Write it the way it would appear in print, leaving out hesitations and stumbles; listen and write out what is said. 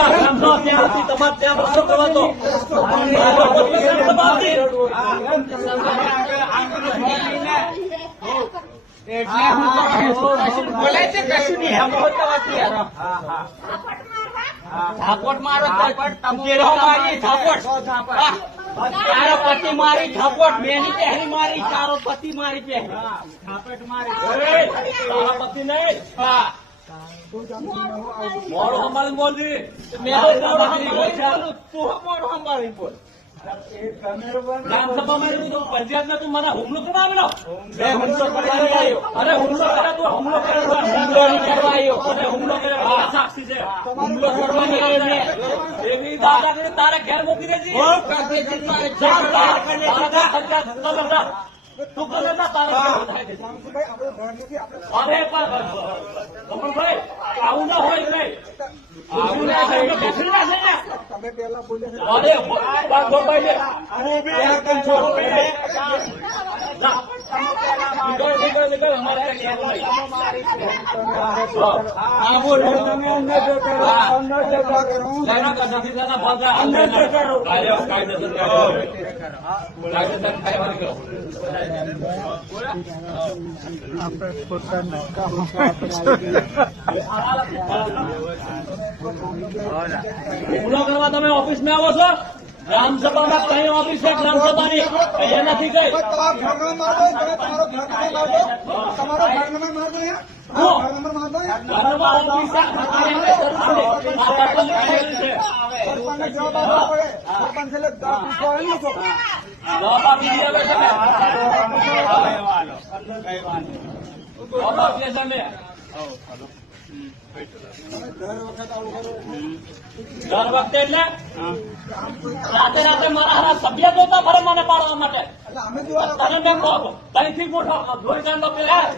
તમારે ત્યાં રસ્તો કરવા દો. ઝાપટ મારો મારી ઝાપટ તારો પતિ મારી ઝાપટ મેની પહેરી મારી તારો પતિ મારી પહેરી ઝાપટ મારી તારા પતિ નહીં મોડો સંભાળી બોલજી. બોલ ગ્રામસભામાં પંચાયતમાં તું મને હુમલો કરવા આવેલો. અરે હુમલો કરે તું હુમલો કરે હુમલો નહીં કરવા આવ્યો અરે હુમલો કરે સાક્ષી છે. હુમલો કરવા નહીં આવ્યો મેં એવી દાદાગીરી તારે ઘેર મૂકી દેજી. તું કરે ના તારે અરે પણ ભાઈ આવું ના હોય ભાઈ આવું ના હોય બેસી ના છે ને. અરે ગોપાઈ લે હુમલો કરવા તમે ઓફિસ માં આવો છો. ગ્રામસભામાં કઈ ઓફિસ છે ગ્રામસભાની અહીંયા નથી ગઈ. દર વખતે એટલે રાતે રાતે મારા હારા સભ્ય જોતા ફરે મને પાડવા માટે. તને મેં કહો ત્યાંથી મોટો જોઈ કાંડો પેલા